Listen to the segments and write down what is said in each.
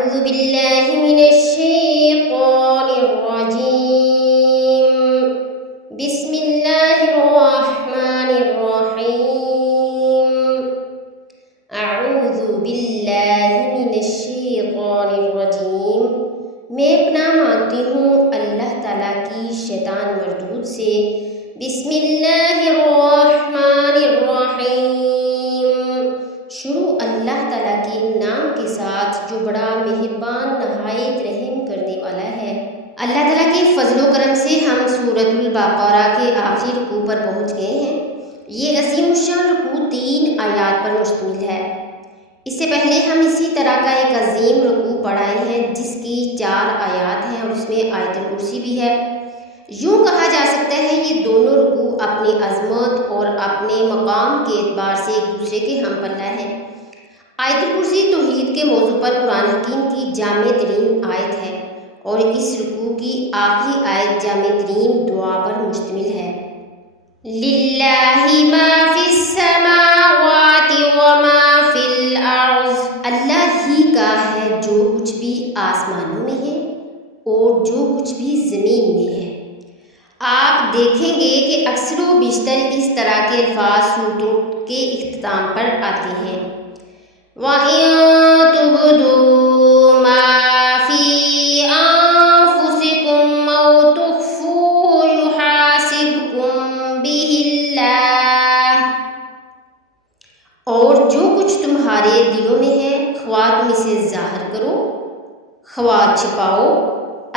أعوذ بالله من الشيطان الرجيم. بسم الله الرحمن الرحيم. أعوذ بالله من الشيطان الرجيم. میں پناہ مانگتی ہوں اللہ تعالیٰ کی شیطان مردود سے. بسم اللہ الرحمن الرحیم. شروع اللہ تعالیٰ کے نام کے ساتھ جو بڑا مہربان نہایت رحم کرنے والا ہے. اللہ تعالیٰ کے فضل و کرم سے ہم سورۃ البقرہ کے آخری رکوع پر پہنچ گئے ہیں. یہ عظیم الشان رکوع 3 آیات پر مشتمل ہے. اس سے پہلے ہم اسی طرح کا ایک عظیم رکوع پڑھائے ہیں جس کی 4 آیات ہیں اور اس میں آیت الکرسی بھی ہے. یوں کہا جا سکتا ہے یہ دونوں رکوع اپنی عظمت اور اپنے مقام کے اعتبار سے ایک دوسرے کے ہم پلہ ہیں. آیت الکرسی توحید کے موضوع پر قرآن حکیم کی جامع ترین آیت ہے اور اس رکوع کی آخری آیت جامع ترین دعا پر مشتمل ہے. للہ ما فی السماوات وما فی الارض. اللہ ہی کا ہے جو کچھ بھی آسمانوں میں ہے اور جو کچھ بھی زمین میں ہے. آپ دیکھیں گے کہ اکثر و بیشتر اس طرح کے الفاظ صورتوں کے اختتام پر آتے ہیں. وَإِن تُبْدُوا مَا فِي أَنفُسِكُمْ أَوْ تُخْفُوهُ يُحَاسِبْكُم بِهِ اللَّهُ. اور جو کچھ تمہارے دلوں میں ہے خواہ تم اسے ظاہر کرو خواہ چھپاؤ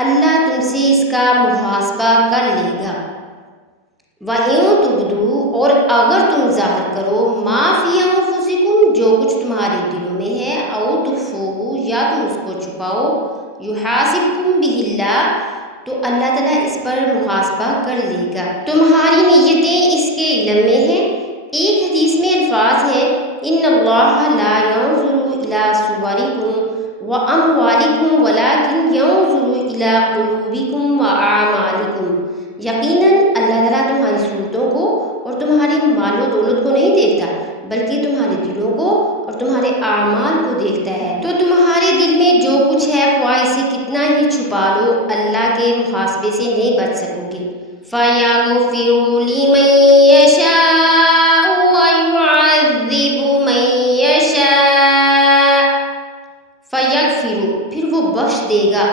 اللہ تم سے اس کا محاسبہ کر لے گا. وَإِن تُبْدُوا اور اگر تم ظاہر کرو مَا فِي أَنفُسِكُمْ جو کچھ تمہارے دلوں میں ہے أَوْ تُخْفُوهُ یا تم اس کو چھپاؤ يُحَاسِبْكُم بِهِ اللَّهُ تو اللہ تعالیٰ اس پر محاسبہ کر لے گا. تمہاری نیتیں اس کے علم میں ہیں. ایک حدیث میں الفاظ ہیں إِنَّ اللَّهَ لَا يَنظُرُ إِلَىٰ صُوَرِكُمْ وَأَمْوَالِكُمْ وَلَٰكِنْ يَنظُرُ إِلَىٰ قُلُوبِكُمْ وَأَعْمَالِكُمْ. یقیناً اللہ تعالیٰ تمہاری صورتوں کو اور تمہاری مال و دولت کو نہیں دیکھتا بلکہ تمہارے دلوں کو اور تمہارے اعمال کو دیکھتا ہے. تو تمہارے دل میں جو کچھ ہے خواہ اسے کتنا ہی چھپا لو اللہ کے محاسبے سے نہیں بچ سکو گے. فَيَغْفِرُ لِمَن يَشَاءُ وَيُعَذِّبُ مَن يَشَاءُ. فَيَغْفِرُ پھر وہ بخش دے گا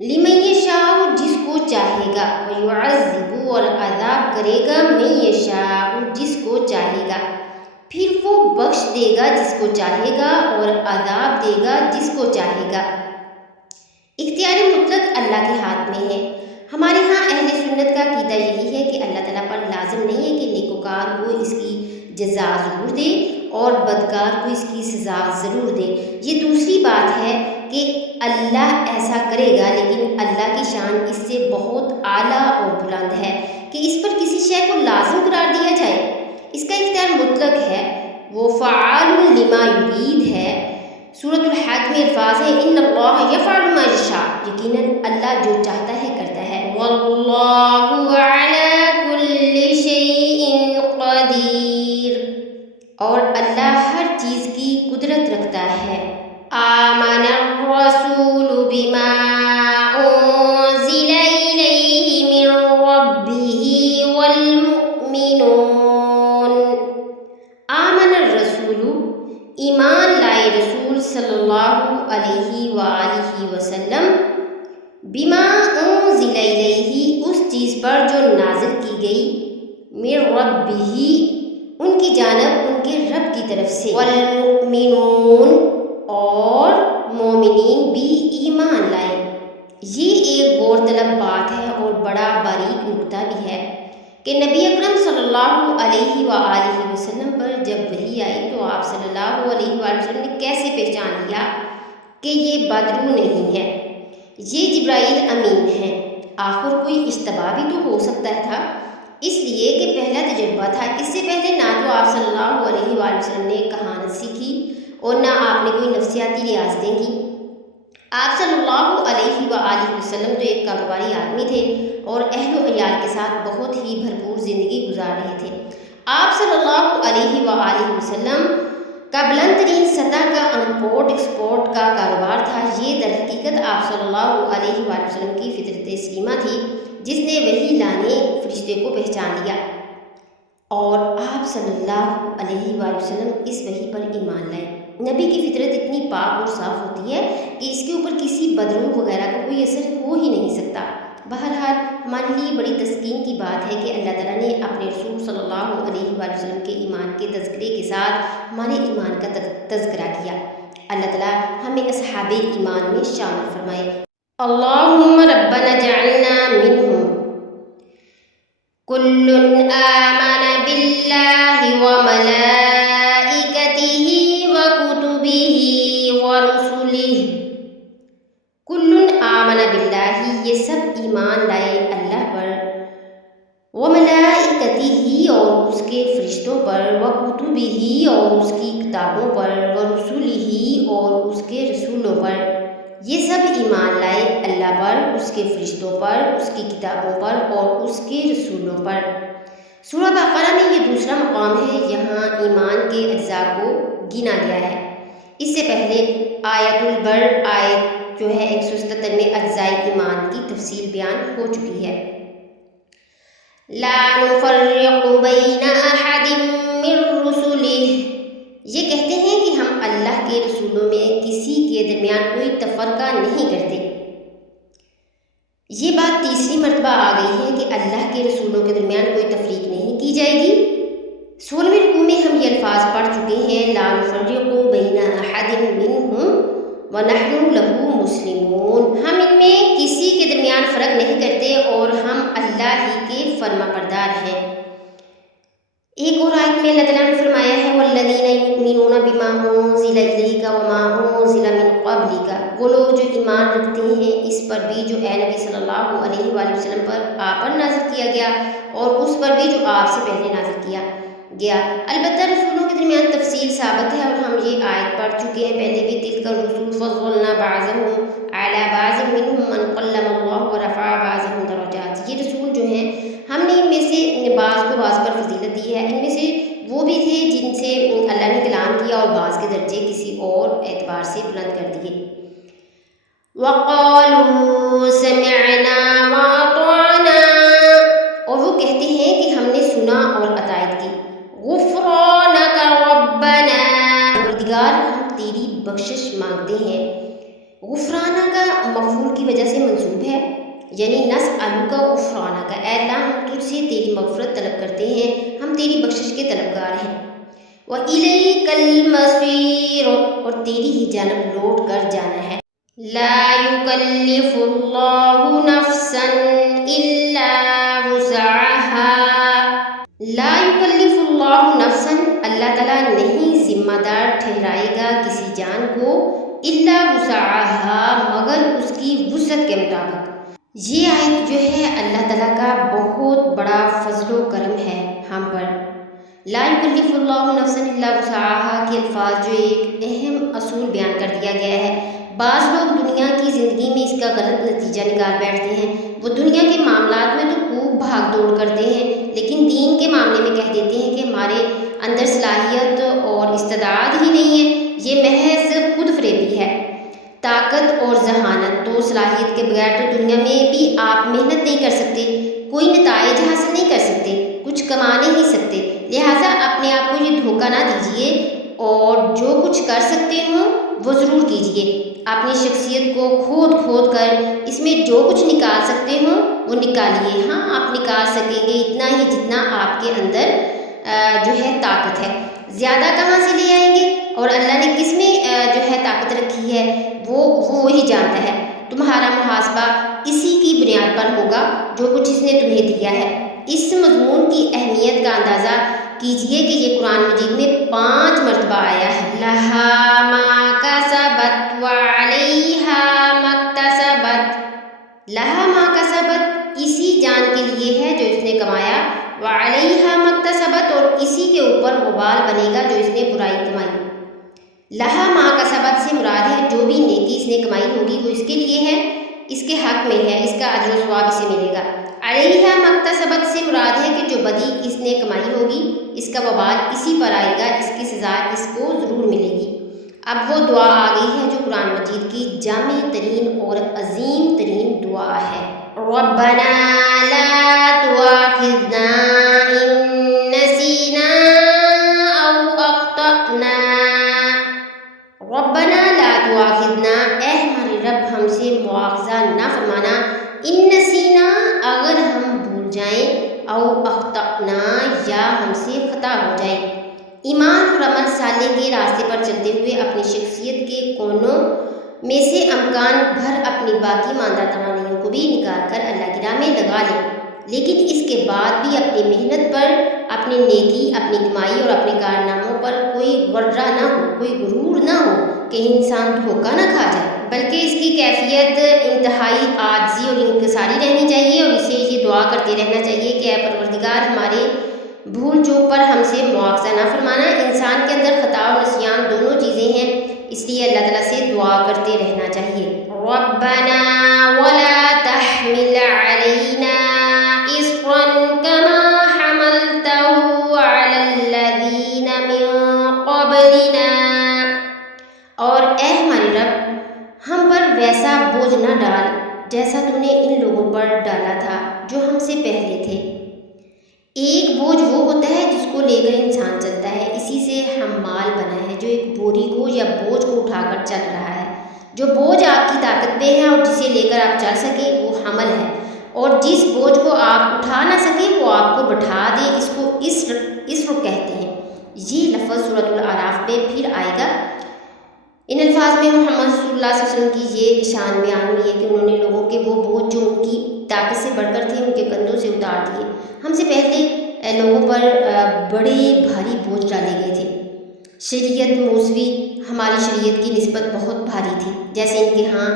لِمَن يَشَاءُ جس کو چاہے گا وَيُعَذِّبُ اور عذاب کرے گا مَن يَشَاءُ جس کو چاہے گا. پھر وہ بخش دے گا جس کو چاہے گا اور عذاب دے گا جس کو چاہے گا. اختیار مطلق اللہ کے ہاتھ میں ہے. ہمارے ہاں اہل سنت کا عقیدہ یہی ہے کہ اللہ تعالیٰ پر لازم نہیں ہے کہ نیکوکار کو اس کی جزا ضرور دے اور بدکار کو اس کی سزا ضرور دے. یہ دوسری بات ہے کہ اللہ ایسا کرے گا لیکن اللہ کی شان اس سے بہت اعلیٰ اور بلند ہے کہ اس پر کسی شے کو لازم قرار دیا جائے. اس کا اختیار مطلق ہے. وہ فعال لما یرید ہے. سورۃ الحج میں الفاظ ہیں إِنَّ اللَّهَ يَفْعَلُ مَا يَشَاءُ یقیناً اللہ جو چاہتا ہے کرتا ہے. وَاللَّهُ عَلَىٰ كُلِّ شَيْءٍ قَدِيرٌ اور اللہ ہر چیز کی قدرت رکھتا ہے. آمَنَ الرَّسُولُ بِمَا أُنزِلَ إِلَيْهِ مِن رَّبِّهِ وَالْمُؤْمِنُونَ. آمن الرسول ایمان لائے رسول صلی اللہ علیہ وآلہ وسلم بما انزل الیہ اس چیز پر جو نازل کی گئی من ربہ ان کی جانب ان کے رب کی طرف سے والمؤمنون اور مومنین بھی ایمان لائے. یہ ایک غور طلب بات ہے اور بڑا باریک نکتہ بھی ہے کہ نبی اکرم صلی اللہ علیہ وآلہ وسلم پر جب وحی آئی تو آپ صلی اللہ علیہ وآلہ وسلم نے کیسے پہچان لیا کہ یہ بدرو نہیں ہے یہ جبرائیل امین ہے. آخر کوئی اشتباہ بھی تو ہو سکتا تھا اس لیے کہ پہلا تجربہ تھا. اس سے پہلے نہ تو آپ صلی اللہ علیہ وآلہ وسلم نے کہانت سیکھی اور نہ آپ نے کوئی نفسیاتی ریاضتیں کی. آپ صلی اللہ علیہ وآلہ وسلم تو ایک کاروباری آدمی تھے اور اہل و عیال کے ساتھ بہت ہی بھرپور زندگی گزار رہے تھے. آپ صلی اللہ علیہ وآلہ وسلم کا بلند ترین سطح کا امپورٹ ایکسپورٹ کا کاروبار تھا۔ یہ در حقیقت آپ صلی اللہ علیہ وآلہ وسلم کی فطرت سلیمہ تھی، جس نے وحی لانے فرشتے کو پہچان لیا، اور آپ صلی اللہ علیہ وآلہ وسلم اس وحی پر ایمان لائے۔ نبی کی فطرت اتنی پاک اور صاف ہوتی ہے کہ اس کے اوپر کسی بدروح وغیرہ کا کوئی اثر ہو ہی نہیں سکتا۔ بہرحال ہمارے لیے بڑی تسکین کی بات ہے کہ اللہ تعالیٰ نے اپنے رسول صلی اللہ علیہ وآلہ وسلم کے ایمان کے تذکرے کے ساتھ ہمارے ایمان کا تذکرہ کیا۔ اللہ تعالیٰ ہمیں اصحاب ایمان میں شامل فرمائے۔ اللہم ربنا جعلنا منہم کل آمن باللہ وملائکتہ وکتبہ ورسلہ۔ کل آمن باللہ، یہ سب ایمان لائے اللہ پر، وملائکتہ، اور اس کے فرشتوں پر، وکتبہ، اور اس کی کتابوں پر، ورسلہ، اور اس کے رسولوں پر۔ یہ سب ایمان لائے اللہ پر، اس کے فرشتوں پر، اس کی کتابوں پر اور اس کے رسولوں پر۔ سورہ بقرہ میں یہ دوسرا مقام ہے یہاں ایمان کے اجزاء کو گنا گیا ہے۔ اس سے پہلے آیت البر آیت جو ہے 177 میں اجزاء ایمان کی تفصیل بیان ہو چکی ہے۔ لا نفرق بین احد من رسلہ، یہ کہتے ہیں کہ ہم اللہ کے رسولوں میں کسی کے درمیان کوئی تفرقہ نہیں کرتے۔ یہ بات تیسری مرتبہ آ گئی ہے کہ اللہ کے رسولوں کے درمیان کوئی تفریق نہیں کی جائے گی۔ 16ویں رکوع میں ہم یہ الفاظ پڑھ چکے ہیں، لا نفرق بین احد منہم وَنَحْنُ لَهُ مُسْلِمُونَ، ہم ان میں کسی کے درمیان فرق نہیں کرتے اور ہم اللہ ہی کے فرما بردار ہیں۔ ایک اور آیت میں اللہ تعالیٰ نے فرمایا ہے وَالَّذِينَ يُؤْمِنُونَ بِمَا أُنزِلَ إِلَيْكَ وَمَا أُنزِلَ مِن قَبْلِكَ، وہ لوگ جو ایمان رکھتے ہیں اس پر بھی جو اے نبی صلی اللہ علیہ وآلہ وسلم پر آپ پر نازل کیا گیا اور اس پر بھی جو آپ سے پہلے نازل کیا گیا۔ البتہ رسولوں کے درمیان تفصیل ثابت ہے اور ہم یہ آیت پڑھ چکے ہیں پہلے بھی، تِلْكَ الرُّسُلُ فَضَّلْنَا بَعْضَهُمْ عَلَى بَعْضٍ مِّنْهُمْ مَنْ كَلَّمَ اللَّهُ وَرَفَعَ بَعْضَهُمْ دَرَجَاتٍ، یہ رسول جو ہیں ہم نے ان میں سے بعض کو بعض پر فضیلت دی ہے، ان میں سے وہ بھی تھے جن سے اللہ نے کلام کیا اور بعض کے درجے کسی اور اعتبار سے بلند کر دیے۔ وَقَالُوا سَمِعْنَا وَأَطَعْنَا، اور وہ کہتے ہیں کہ ہم نے سنا اور اطاعت کی۔ غفرانک ربنا، پروردگار ہم تیری بخشش مانگتے ہیں۔ غفرانہ کا مفعول کی وجہ سے منصوب ہے، یعنی نسألک غفرانک، اے اللہ ہم تجھ سے تیری مغفرت طلب کرتے ہیں، ہم تیری بخشش کے طلبگار ہیں۔ وَإِلَيْكَ الْمَصِيرُ، اور تیری ہی جانب لوٹ کر جانا ہے۔ لا يكلف الله نفسا إلا وسعها، لا يكلف الله نفسا، اللہ تعالیٰ نہیں ذمہ دار ٹھہرائے گا کسی جان کو، الا وسعها، مگر اس کی وسعت کے مطابق۔ یہ آیت جو ہے اللہ تعالیٰ کا بہت بڑا فضل و کرم ہے ہم پر۔ لا یکلف اللہ نفسا الا وسعها کے الفاظ جو ایک اہم اصول بیان کر دیا گیا ہے۔ بعض لوگ دنیا کی زندگی میں اس کا غلط نتیجہ نکال بیٹھتے ہیں، وہ دنیا کے معاملات میں تو خوب بھاگ دوڑ کرتے ہیں لیکن دین کے معاملے میں کہہ دیتے ہیں کہ ہمارے اندر صلاحیت اور استعداد ہی نہیں ہے، یہ محض خود فریبی ہے۔ طاقت اور ذہانت تو صلاحیت کے بغیر تو دنیا میں بھی آپ محنت نہیں کر سکتے، کوئی نتائج حاصل نہیں کر سکتے، کچھ کما نہیں سکتے، لہٰذا اپنے آپ کو یہ دھوکہ نہ دیجیے اور جو کچھ کر سکتے ہوں وہ ضرور کیجیے۔ اپنی شخصیت کو کھود کر اس میں جو کچھ نکال سکتے ہوں وہ نکالیے۔ ہاں آپ نکال سکیں گے اتنا ہی جتنا آپ کے اندر جو ہے طاقت ہے، زیادہ کہاں سے لے آئیں گے؟ اور اللہ نے کس میں جو ہے طاقت رکھی ہے وہ وہی جانتا ہے۔ تمہارا محاسبہ اسی کی بنیاد پر ہوگا جو کچھ اس نے تمہیں دیا ہے۔ اس مضمون کی اہمیت کا اندازہ کیجئے کہ یہ قرآن مجید میں 5 مرتبہ آیا ہے۔ لہا ما کسبت وعلیہا مکتسبت، لہا ما کسبت اسی جان کے لیے ہے جو اس نے کمایا، وعلیہا مکتسبت اور اسی کے اوپر وبال بنے گا جو اس نے برائی کمائی۔ لہا ما کسبت سے مراد ہے جو بھی نیکی اس نے کمائی ہوگی وہ اس کے لیے ہے، اس کے حق میں ہے، اس کا اجر و ثواب اسے ملے گا۔ علیہا مکتسبت سے مراد ہے کہ جو بدی اس نے کمائی ہوگی اس کا وبال اسی پر آئے گا، اس کی سزا اس کو ضرور ملے گی۔ اب وہ دعا آ گئی ہے جو قرآن مجید کی جامع ترین اور عظیم ترین دعا ہے۔ ربنا لا تؤاخذنا ان نسینا او اخطأنا، ربنا لا تؤاخذنا، اے ہمارے رب ہم سے مواخذہ نہ فرمانا، ان نسینا اگر ہم بھول جائیں، او اخطأنا یا ہم سے خطا ہو جائے۔ ایمان اور عمل صالح کے راستے پر چلتے ہوئے اپنی شخصیت کے کونوں میں سے امکان بھر اپنی باقی ماندہ توانائیوں کو بھی نکال کر اللہ کی راہ میں لگا لیں، لیکن اس کے بعد بھی اپنی محنت پر، اپنی نیکی، اپنی کمائی اور اپنے کارناموں پر کوئی غرہ نہ ہو، کوئی غرور نہ ہو کہ انسان دھوکہ نہ کھا جائے، بلکہ اس کی کیفیت انتہائی عاجزی اور انکساری رہنی چاہیے، اور اسے یہ دعا کرتے رہنا چاہیے کہ اے پروردگار ہمارے بھول چوک پر ہم سے مواخذہ نہ فرمانا۔ انسان کے اندر خطا اور نسیان دونوں چیزیں ہیں، اس لیے اللہ تعالیٰ سے دعا کرتے رہنا چاہیے۔ ربنا ولا تحمل علينا إصرا كما حملته على الذين من قبلنا، اور اے ہمارے رب ہم پر ویسا بوجھ نہ ڈال جیسا تو نے ان لوگوں پر ڈالا تھا جو ہم سے پہلے تھے۔ ایک بوجھ وہ ہوتا ہے جس کو لے کر انسان چلتا ہے، اسی سے حمال بنا ہے جو ایک بوری کو یا بوجھ کو اٹھا کر چل رہا ہے۔ جو بوجھ آپ کی طاقت میں ہے اور جسے لے کر آپ چل سکیں وہ حمل ہے، اور جس بوجھ کو آپ اٹھا نہ سکیں وہ آپ کو بٹھا دے، اس کو اسر کہتے ہیں۔ یہ لفظ سورۃ الاعراف میں پھر آئے گا۔ ان الفاظ میں محمد صلی اللہ علیہ وسلم کی یہ شان بیان ہوئی ہے کہ انہوں نے لوگوں کے وہ بوجھ جو ان کی طاقت سے بڑھ کر تھے ان کے کندھوں سے اتار دیے۔ ہم سے پہلے لوگوں پر بڑے بھاری بوجھ ڈالے گئے تھے۔ شریعت موسوی ہماری شریعت کی نسبت بہت بھاری تھی، جیسے ان کے ہاں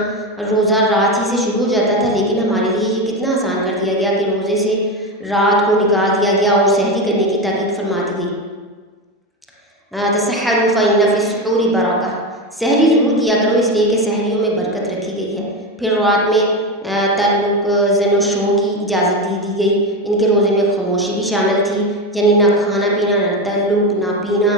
روزہ رات ہی سے شروع ہو جاتا تھا، لیکن ہمارے لیے یہ کتنا آسان کر دیا گیا کہ روزے سے رات کو نکال دیا گیا اور سحری کرنے کی تاکید فرما دی گئی۔ تسحروا فإن في السحور برکہ، سحری ضرور کیا کرو اس لیے کہ سحریوں میں برکت رکھی گئی ہے۔ پھر رات میں تعلق زن و شو کی اجازت دی گئی۔ ان کے روزے میں خاموشی بھی شامل تھی، یعنی نہ کھانا پینا، نہ تعلق، نہ پینا،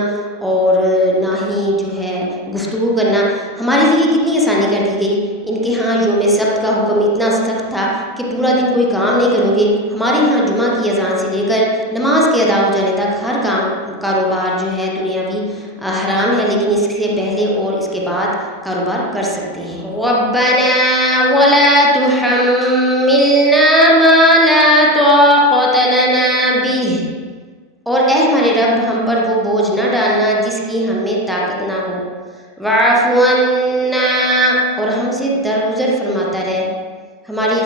اور نہ ہی جو ہے گفتگو کرنا۔ ہمارے لیے کتنی آسانی کر دی گئی۔ ان کے ہاں یوم سبت کا حکم اتنا سخت تھا کہ پورا دن کوئی کام نہیں کرو گے۔ ہمارے ہاں جمعہ کی اذان سے لے کر نماز کے ادا ہو جانے تک ہر کاروبار جو ہے دنیاوی حرام ہے، لیکن اس سے پہلے اور اس کے بعد کاروبار کر سکتے ہیں۔ ربنا ولا تحملنا ما لا طاقة لنا به، اور اے ہمارے رب ہم پر وہ بوجھ نہ ڈالنا جس کی ہم میں طاقت نہ ہو۔ واعف عنا، اور ہم سے درگزر فرماتا رہ، ہماری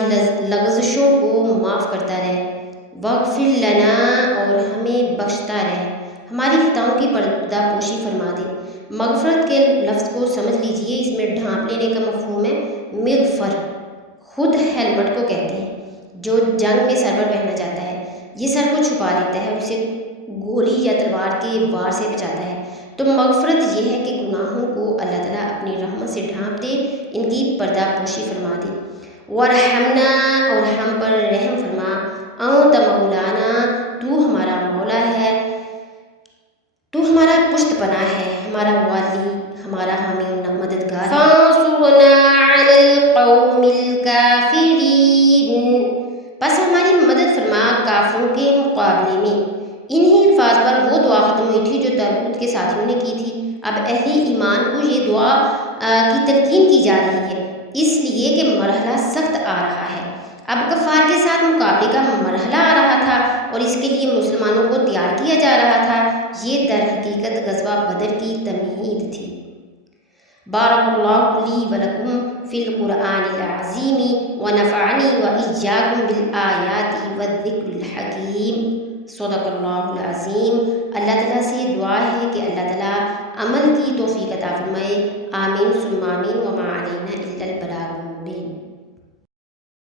لغزشوں کو معاف کرتا رہ۔ واغفر لنا، اور ہمیں بخشتا رہ، ہماری خطاؤں کی پردہ پوشی فرما دے۔ مغفرت کے لفظ کو سمجھ لیجئے، اس میں ڈھانپ لینے کا مفہوم ہے۔ مغفر خود ہیلمٹ کو کہتے ہیں جو جنگ میں سر پر پہنا جاتا ہے، یہ سر کو چھپا لیتا ہے، اسے گولی یا تلوار کے وار سے بچاتا ہے۔ تو مغفرت یہ ہے کہ گناہوں کو اللہ تعالیٰ اپنی رحمت سے ڈھانپ دے، ان کی پردہ پوشی فرما دے۔ وارحمنا، اور ہم پر رحم فرما۔ انت مولانا، تو ہمارا مولا ہے، تو ہمارا پشت پناہ ہے، ہمارا والی، ہمارا حامی و مددگار ہے۔ فانصرنا علی القوم الکافرین، بس ہماری مدد فرما کافروں کے مقابلے میں۔ انہی الفاظ پر وہ دعا ختم ہوئی تھی جو طالوت کے ساتھیوں نے کی تھی۔ اب اہل ایمان کو یہ دعا کی تلقین کی جا رہی ہے، اس لیے کہ مرحلہ سخت آ رہا ہے۔ اب کفار کے ساتھ مقابلے کا مرحلہ آ رہا تھا اور اس کے لیے مسلمانوں کو تیار کیا جا رہا تھا۔ یہ در حقیقت غزوہ بدر کی تمہید تھی۔ بارک اللہ لی ولکم فی القرآن العظیم ونفعنی وإیاکم بالآیات والذکر الحکیم۔ صدق اللہ العظیم۔ اللہ تعالیٰ سے دعا ہے کہ اللہ تعالیٰ عمل کی توفیق عطا فرمائے۔ آمین ثم آمین۔